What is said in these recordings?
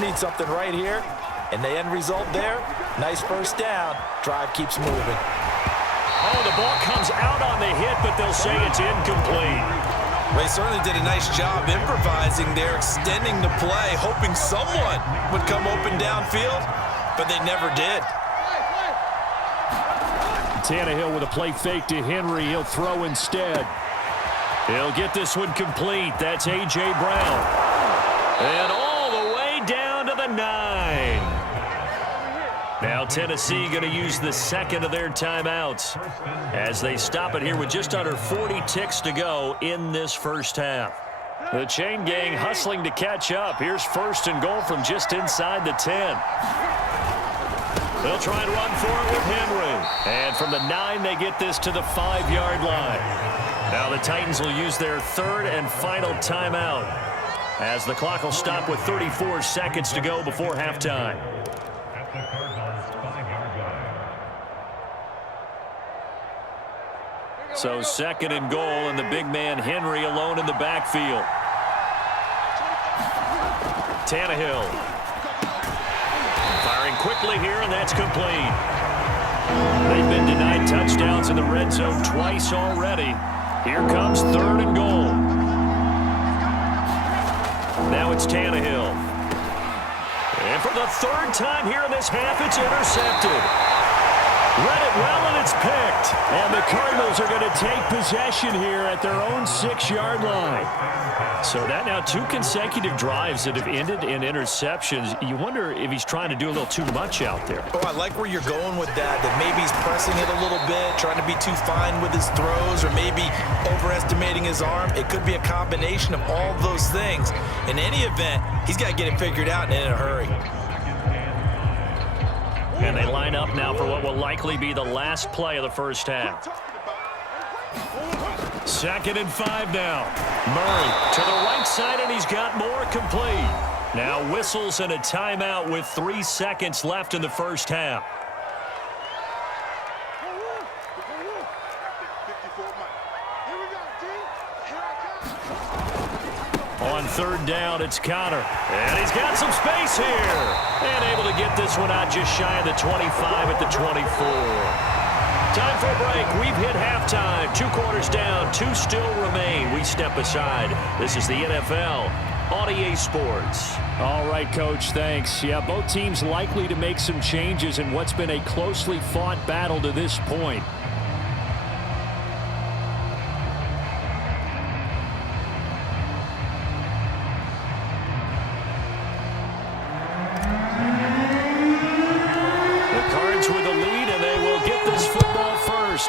need something right here. And the end result there, nice first down. Drive keeps moving. Oh, the ball comes out on the hit, but they'll say it's incomplete. They certainly did a nice job improvising there, extending the play, hoping someone would come open downfield, but they never did. Tannehill with a play fake to Henry. He'll throw instead. He'll get this one complete. That's A.J. Brown. And all the way down to the 9. Now Tennessee going to use the second of their timeouts as they stop it here with just under 40 ticks to go in this first half. The chain gang hustling to catch up. Here's first and goal from just inside the 10. They'll try and run for it with Henry. And from the 9, they get this to the 5-yard line. Now the Titans will use their third and final timeout as the clock will stop with 34 seconds to go before halftime. So second and goal, and the big man Henry alone in the backfield. Tannehill. Firing quickly here, and that's complete. They've been denied touchdowns in the red zone twice already. Here comes third and goal. Now it's Tannehill. And for the third time here in this half, it's intercepted. Read it well, and it's picked. And the Cardinals are going to take possession here at their own 6-yard line. So that now 2 consecutive drives that have ended in interceptions. You wonder if he's trying to do a little too much out there. Oh, I like where you're going with that maybe he's pressing it a little bit, trying to be too fine with his throws, or maybe overestimating his arm. It could be a combination of all those things. In any event, he's got to get it figured out and in a hurry. And they line up now for what will likely be the last play of the first half. 2nd and 5 now. Murray to the right side, and he's got more complete. Now whistles and a timeout with 3 seconds left in the first half. On third down, it's Connor. And he's got some space here. And able to get this one out just shy of the 25 at the 24. Time for a break. We've hit halftime. 2 quarters down. 2 still remain. We step aside. This is the NFL on EA Sports. All right, Coach, thanks. Yeah, both teams likely to make some changes in what's been a closely fought battle to this point.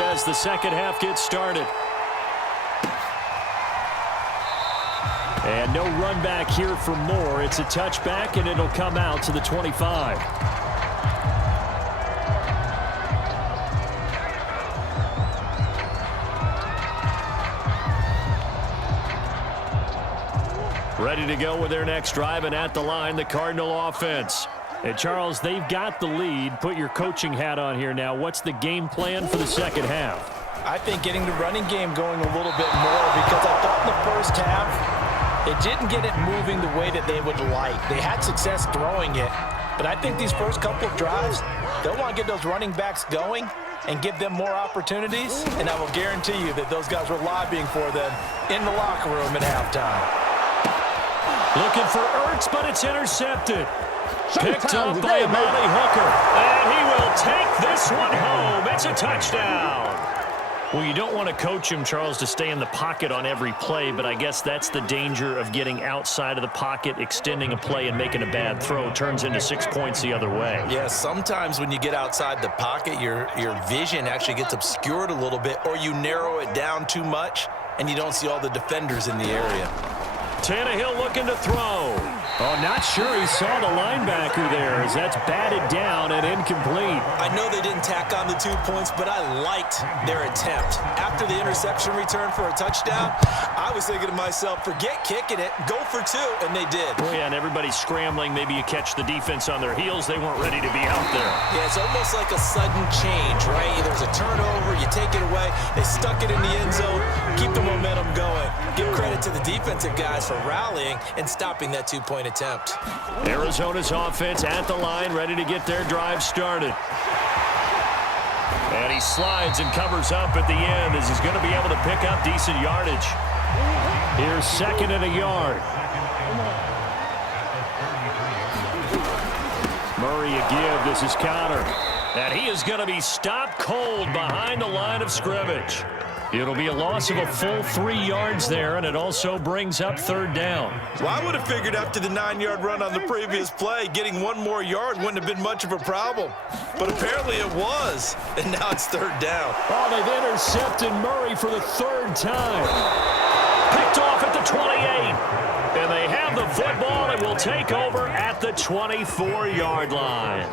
As the second half gets started. And no run back here for Moore. It's a touchback, and it'll come out to the 25. Ready to go with their next drive, and at the line, the Cardinal offense. And Charles, they've got the lead. Put your coaching hat on here now. What's the game plan for the second half? I think getting the running game going a little bit more, because I thought in the first half it didn't get it moving the way that they would like. They had success throwing it, but I think these first couple of drives, they'll want to get those running backs going and give them more opportunities, and I will guarantee you that those guys were lobbying for them in the locker room at halftime. Looking for Ertz, but it's intercepted. Picked up by Amani Hooker. And he will take this one home. It's a touchdown. Well, you don't want to coach him, Charles, to stay in the pocket on every play, but I guess that's the danger of getting outside of the pocket, extending a play, and making a bad throw. Turns into 6 points the other way. Yeah, sometimes when you get outside the pocket, your vision actually gets obscured a little bit, or you narrow it down too much, and you don't see all the defenders in the area. Tannehill looking to throw. Oh, not sure he saw the linebacker there as that's batted down and incomplete. I know they didn't tack on the 2 points, but I liked their attempt. After the interception return for a touchdown, I was thinking to myself, forget kicking it, go for 2, and they did. Oh, yeah, and everybody's scrambling. Maybe you catch the defense on their heels. They weren't ready to be out there. Yeah, it's almost like a sudden change, right? There's a turnover, you take it away, they stuck it in the end zone, keep the momentum going. Give credit to the defensive guys for rallying and stopping that 2-point attempt. Arizona's offense at the line, ready to get their drive started. And he slides and covers up at the end as he's going to be able to pick up decent yardage. Here's 2nd and a yard. Murray a give. This is Connor. And he is going to be stopped cold behind the line of scrimmage. It'll be a loss of a full 3 yards there, and it also brings up 3rd down. Well, I would have figured after the 9-yard run on the previous play, getting 1 more yard wouldn't have been much of a problem. But apparently it was, and now it's 3rd down. Oh, they've intercepted Murray for the 3rd time. Picked off at the 28. And they have the football and will take over at the 24-yard line.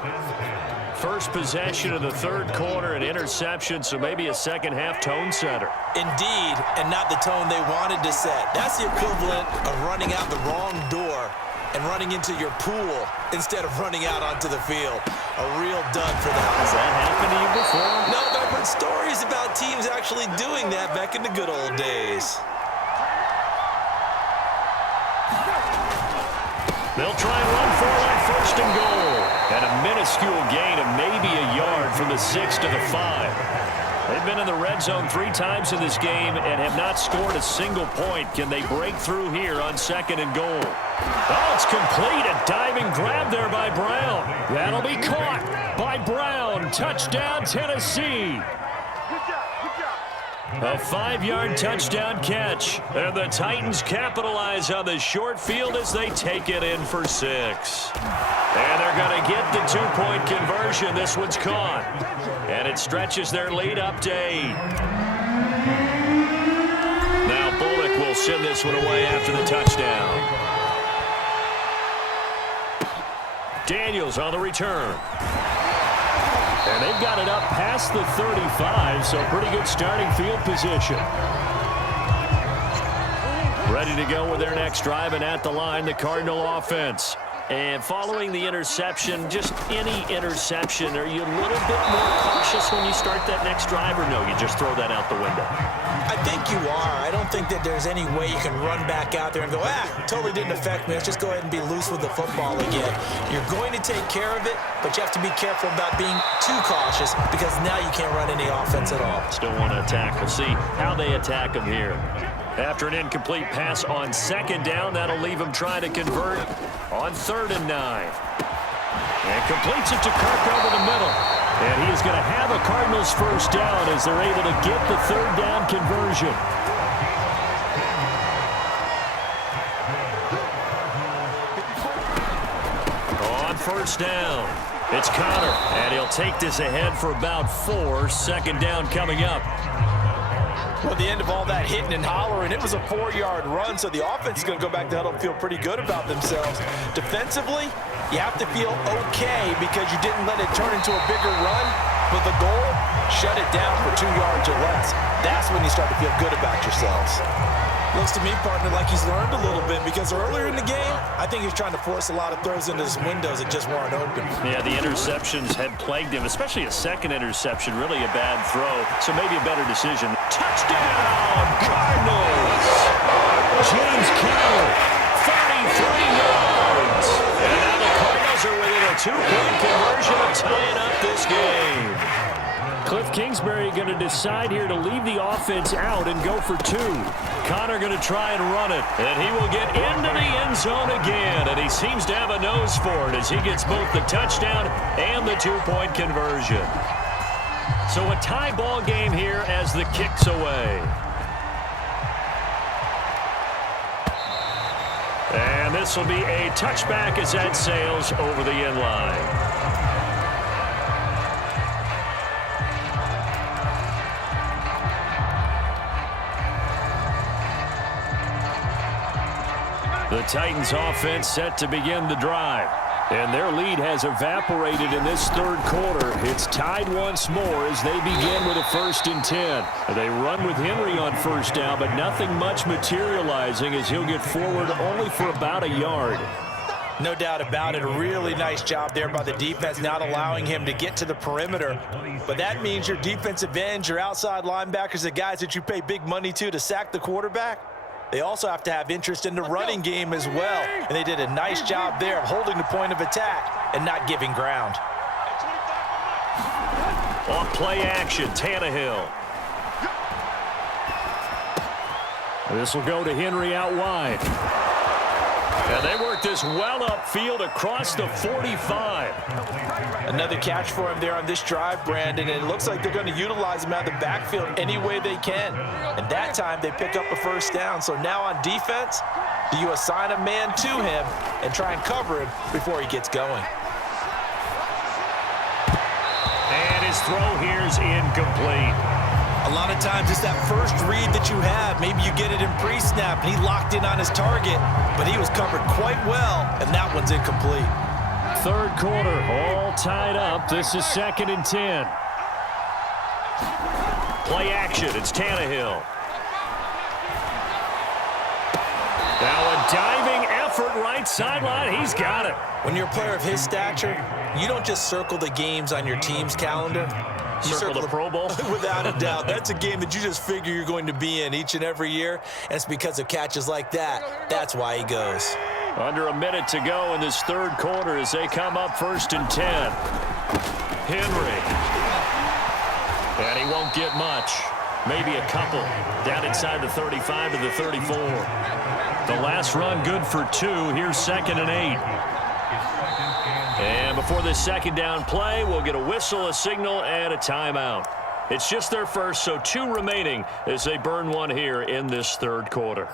First possession of the 3rd quarter, an interception, so maybe a second-half tone setter. Indeed, and not the tone they wanted to set. That's the equivalent of running out the wrong door and running into your pool instead of running out onto the field. A real dud for that. Has that happened to you before? No, but I've heard stories about teams actually doing that back in the good old days. They'll try and run for it on 1st and goal. And a minuscule gain of maybe a yard from the 6 to the 5. They've been in the red zone 3 times in this game and have not scored a single point. Can they break through here on 2nd and goal? Oh, it's complete. A diving grab there by Brown. That'll be caught by Brown. Touchdown, Tennessee. A 5-yard touchdown catch. And the Titans capitalize on the short field as they take it in for 6. And they're going to get the 2-point conversion. This one's caught. And it stretches their lead up to 8. Now Bullock will send this one away after the touchdown. Daniels on the return. And they've got it up past the 35, so pretty good starting field position. Ready to go with their next drive, and at the line, the Cardinal offense. And following the interception, just any interception, are you a little bit more cautious when you start that next drive, or no, you just throw that out the window? I think you are. I don't think that there's any way you can run back out there and go, totally didn't affect me. Let's just go ahead and be loose with the football again. You're going to take care of it, but you have to be careful about being too cautious because now you can't run any offense at all. Still want to attack. We'll see how they attack them here. After an incomplete pass on 2nd down, that'll leave him trying to convert on 3rd and 9. And completes it to Kirk over the middle. And he is going to have a Cardinals 1st down as they're able to get the 3rd down conversion. On 1st down, it's Connor. And he'll take this ahead for about 4. 2nd down coming up. Well, at the end of all that hitting and hollering, it was a 4-yard run, so the offense is going to go back to huddle and feel pretty good about themselves. Defensively, you have to feel okay because you didn't let it turn into a bigger run, but the goal, shut it down for 2 yards or less. That's when you start to feel good about yourselves. Looks to me, partner, like he's learned a little bit because earlier in the game, I think he was trying to force a lot of throws into his windows that just weren't open. Yeah, the interceptions had plagued him, especially a 2nd interception, really a bad throw, so maybe a better decision. Touchdown, Cardinals! James Conner, 33 yards. And now the Cardinals are within a 2-point conversion of tying up this game. Cliff Kingsbury going to decide here to leave the offense out and go for 2. Connor going to try and run it, and he will get into the end zone again, and he seems to have a nose for it as he gets both the touchdown and the 2-point conversion. So a tie ball game here as the kick's away. And this will be a touchback as that sails over the end line. The Titans offense set to begin the drive. And their lead has evaporated in this 3rd quarter. It's tied once more as they begin with a 1st and 10. They run with Henry on 1st down, but nothing much materializing as he'll get forward only for about a yard. No doubt about it. A really nice job there by the defense, not allowing him to get to the perimeter. But that means your defensive ends, your outside linebackers, the guys that you pay big money to sack the quarterback, They also have to have interest in the running game as well. And they did a nice job there of holding the point of attack and not giving ground. On play action, Tannehill. This will go to Henry out wide. And they work this well upfield across the 45. Another catch for him there on this drive, Brandon, and it looks like they're going to utilize him out of the backfield any way they can. And that time they pick up a first down. So now on defense, do you assign a man to him and try and cover him before he gets going? And his throw here is incomplete. A lot of times it's that first read that you have. Maybe you get it in pre-snap, and he locked in on his target, but he was covered quite well, and that one's incomplete. Third quarter, all tied up. This is 2nd and 10. Play action, it's Tannehill. Now a diving effort right sideline. He's got it. When you're a player of his stature, you don't just circle the games on your team's calendar. You circle the Pro Bowl? Without a doubt. That's a game that you just figure you're going to be in each and every year. And it's because of catches like that. That's why he goes. Under a minute to go in this third quarter as they come up 1st and 10. Henry. And he won't get much. Maybe a couple. Down inside the 35 to the 34. The last run good for 2. Here's 2nd and 8. And before this second down play, we'll get a whistle, a signal, and a timeout. It's just their first, so 2 remaining as they burn one here in this third quarter.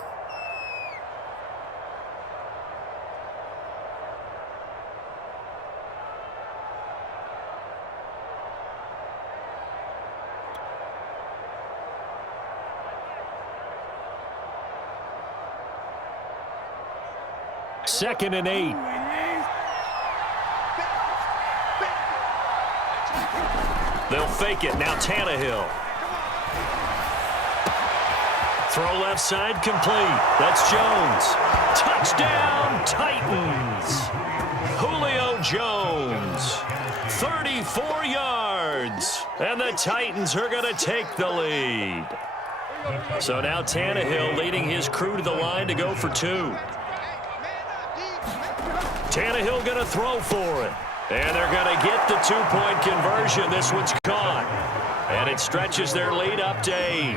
Second and 8. They'll fake it. Now Tannehill. Throw left side complete. That's Jones. Touchdown, Titans. Julio Jones. 34 yards. And the Titans are going to take the lead. So now Tannehill leading his crew to the line to go for 2. Tannehill going to throw for it. And they're going to get the 2-point conversion. This one's caught. And it stretches their lead up to 8.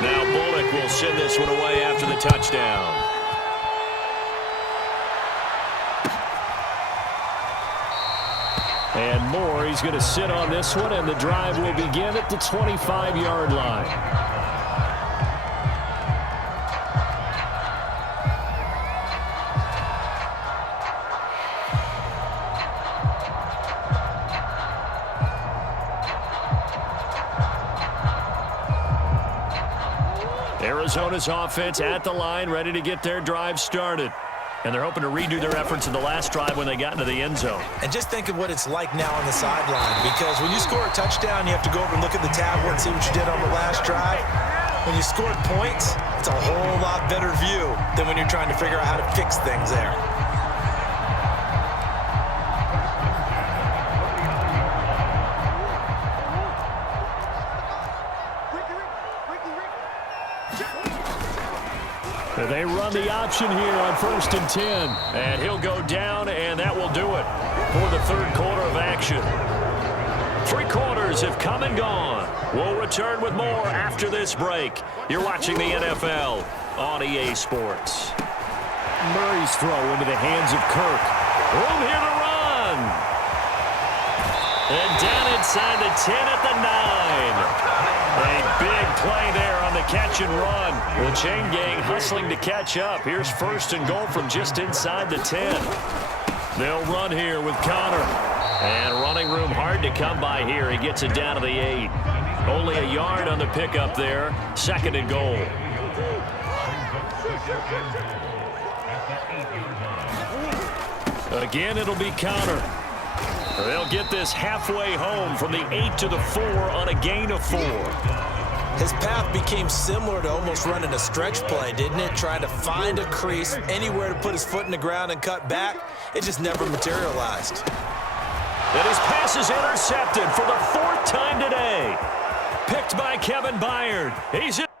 Now Bullock will send this one away after the touchdown. And Moore, he's going to sit on this one, and the drive will begin at the 25-yard line. Arizona's offense at the line, ready to get their drive started. And they're hoping to redo their efforts in the last drive when they got into the end zone. And just think of what it's like now on the sideline, because when you score a touchdown, you have to go over and look at the tablet and see what you did on the last drive. When you scored points, it's a whole lot better view than when you're trying to figure out how to fix things there. They run the option here on 1st and 10. And he'll go down, and that will do it for the third quarter of action. 3 quarters have come and gone. We'll return with more after this break. You're watching the NFL on EA Sports. Murray's throw into the hands of Kirk. Room here to run. And down inside the 10 at the 9. A big play there on the catch and run. The chain gang hustling to catch up. Here's 1st and goal from just inside the 10. They'll run here with Connor. And running room hard to come by here. He gets it down to the 8. Only a yard on the pickup there. 2nd and goal. Again, it'll be Connor. They'll get this halfway home from the 8 to the 4 on a gain of 4. His path became similar to almost running a stretch play, didn't it? Trying to find a crease, anywhere to put his foot in the ground and cut back. It just never materialized. And his pass is intercepted for the 4th time today. Picked by Kevin Byard. He's in.